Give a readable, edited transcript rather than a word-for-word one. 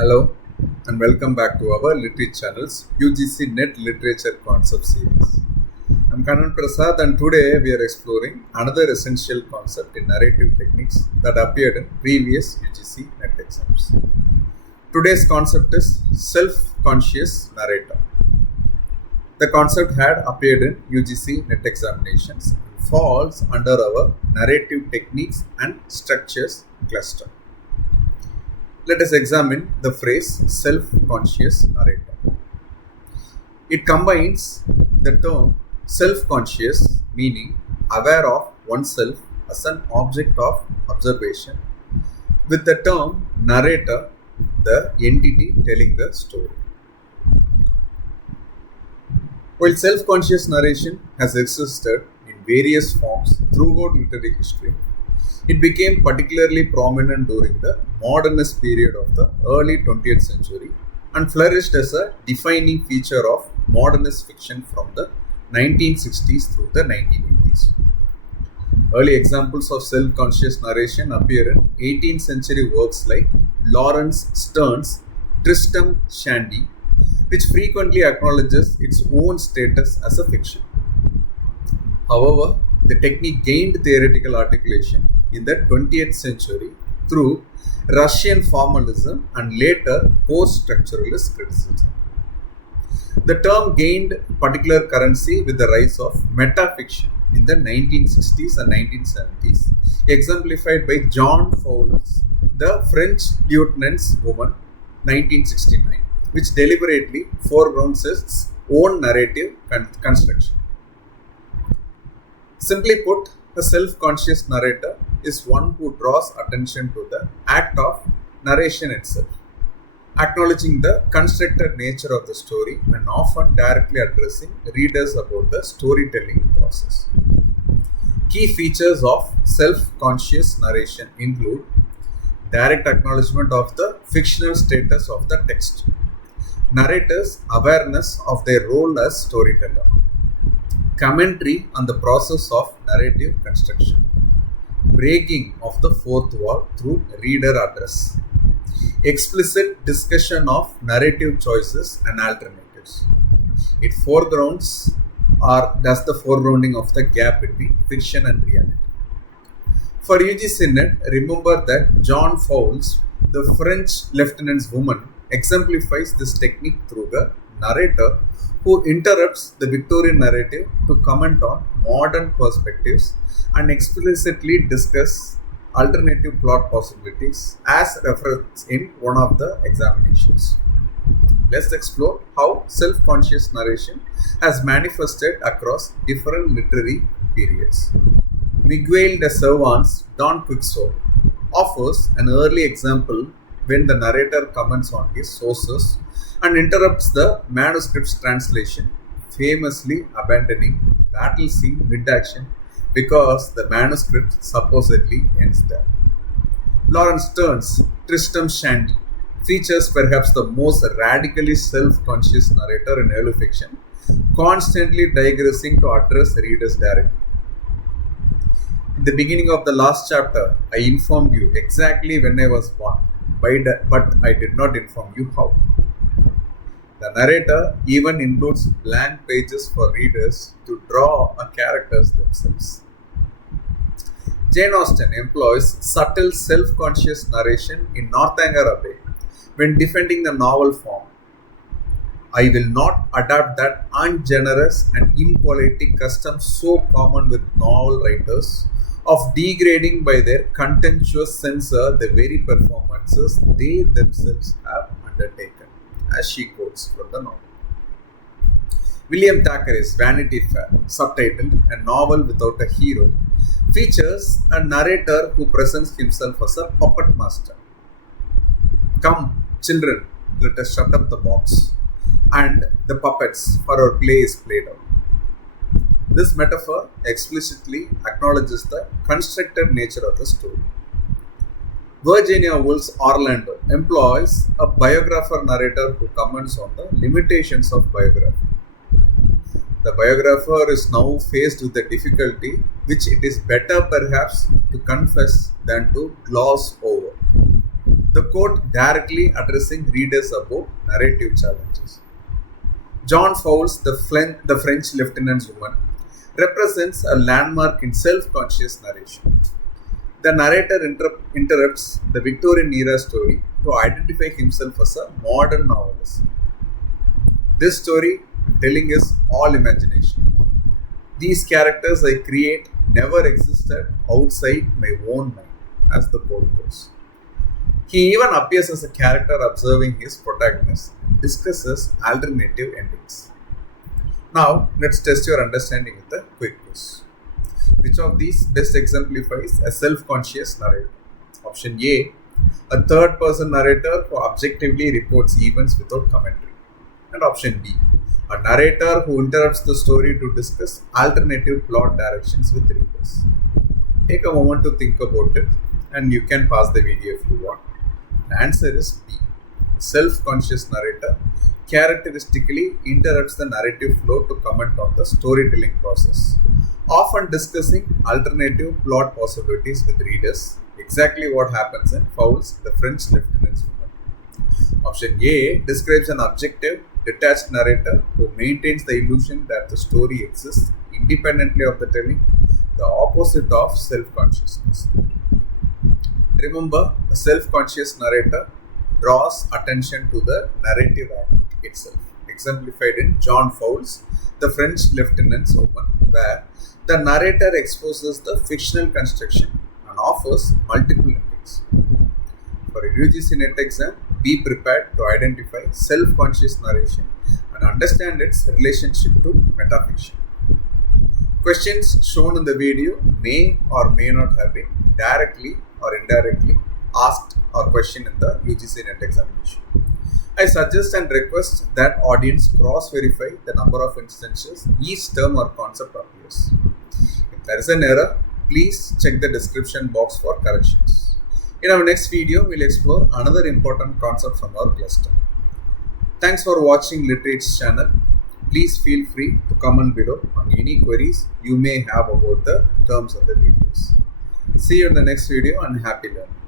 Hello and welcome back to our Literature channel's UGC NET Literature concept series. I'm Kanan Prasad and today we are exploring another essential concept in narrative techniques that appeared in previous UGC NET exams. Today's concept is self-conscious narrator. The concept had appeared in UGC NET examinations and falls under our narrative techniques and structures cluster. Let us examine the phrase self-conscious narrator. It combines the term self-conscious, meaning aware of oneself as an object of observation, with the term narrator, the entity telling the story. While self-conscious narration has existed in various forms throughout literary history, it became particularly prominent during the modernist period of the early 20th century and flourished as a defining feature of modernist fiction from the 1960s through the 1980s. Early examples of self-conscious narration appear in 18th century works like Laurence Sterne's Tristram Shandy, which frequently acknowledges its own status as a fiction. However, the technique gained theoretical articulation in the 20th century through Russian formalism and later post-structuralist criticism. The term gained particular currency with the rise of metafiction in the 1960s and 1970s, exemplified by John Fowles' The French Lieutenant's Woman, 1969, which deliberately foregrounds its own narrative construction. Simply put, a self-conscious narrator is one who draws attention to the act of narration itself, acknowledging the constructed nature of the story and often directly addressing readers about the storytelling process. Key features of self-conscious narration include direct acknowledgement of the fictional status of the text, narrator's awareness of their role as storyteller, commentary on the process of narrative construction, breaking of the fourth wall through reader address, explicit discussion of narrative choices and alternatives. It foregrounds or does the foregrounding of the gap between fiction and reality. For UGC NET, remember that John Fowles, The French Lieutenant's Woman, exemplifies this technique through the narrator who interrupts the Victorian narrative to comment on modern perspectives and explicitly discuss alternative plot possibilities as referenced in one of the examinations. Let's explore how self-conscious narration has manifested across different literary periods. Miguel de Cervantes' Don Quixote offers an early example when the narrator comments on his sources and interrupts the manuscript's translation, famously abandoning battle scene mid-action because the manuscript supposedly ends there. Laurence Sterne's Tristram Shandy features perhaps the most radically self-conscious narrator in early fiction, constantly digressing to address readers directly. In the beginning of the last chapter, I informed you exactly when I was born, but I did not inform you how. The narrator even includes blank pages for readers to draw on characters themselves. Jane Austen employs subtle self-conscious narration in Northanger Abbey when defending the novel form. I will not adapt that ungenerous and impolitic custom so common with novel writers of degrading by their contemptuous censor the very performances they themselves have undertaken, as she quotes from the novel. William Thackeray's Vanity Fair, subtitled A Novel Without a Hero, features a narrator who presents himself as a puppet master. Come, children, let us shut up the box, and the puppets, for our play is played out. This metaphor explicitly acknowledges the constructed nature of the story. Virginia Woolf's Orlando employs a biographer narrator who comments on the limitations of biography. The biographer is now faced with a difficulty which it is better perhaps to confess than to gloss over. the quote directly addressing readers about narrative challenges. John Fowles, the French lieutenant's woman, represents a landmark in self-conscious narration. The narrator interrupts the Victorian era story to identify himself as a modern novelist. This story telling is all imagination. These characters I create never existed outside my own mind, as the quote goes. He even appears as a character observing his protagonist and discusses alternative endings. Now, let's test your understanding with a quick quiz. Which of these best exemplifies a self-conscious narrator? Option A, a third-person narrator who objectively reports events without commentary. And option B, a narrator who interrupts the story to discuss alternative plot directions with readers. Take a moment to think about it and you can pause the video if you want. The answer is B. A self-conscious narrator characteristically interrupts the narrative flow to comment on the storytelling process, often discussing alternative plot possibilities with readers, exactly what happens in Fowles, the French lieutenant's woman. Option A describes an objective, detached narrator who maintains the illusion that the story exists independently of the telling, the opposite of self-consciousness. Remember, a self-conscious narrator draws attention to the narrative act itself, exemplified in John Fowles, the French lieutenant's woman, where the narrator exposes the fictional construction and offers multiple endings. For a UGC NET exam, be prepared to identify self-conscious narration and understand its relationship to metafiction. Questions shown in the video may or may not have been directly or indirectly asked or questioned in the UGC NET examination. I suggest and request that audience cross-verify the number of instances each term or concept appears. If there is an error, please check the description box for corrections. In our next video, we will explore another important concept from our cluster. Thanks for watching Literate's channel. Please feel free to comment below on any queries you may have about the terms of the videos. See you in the next video and happy learning.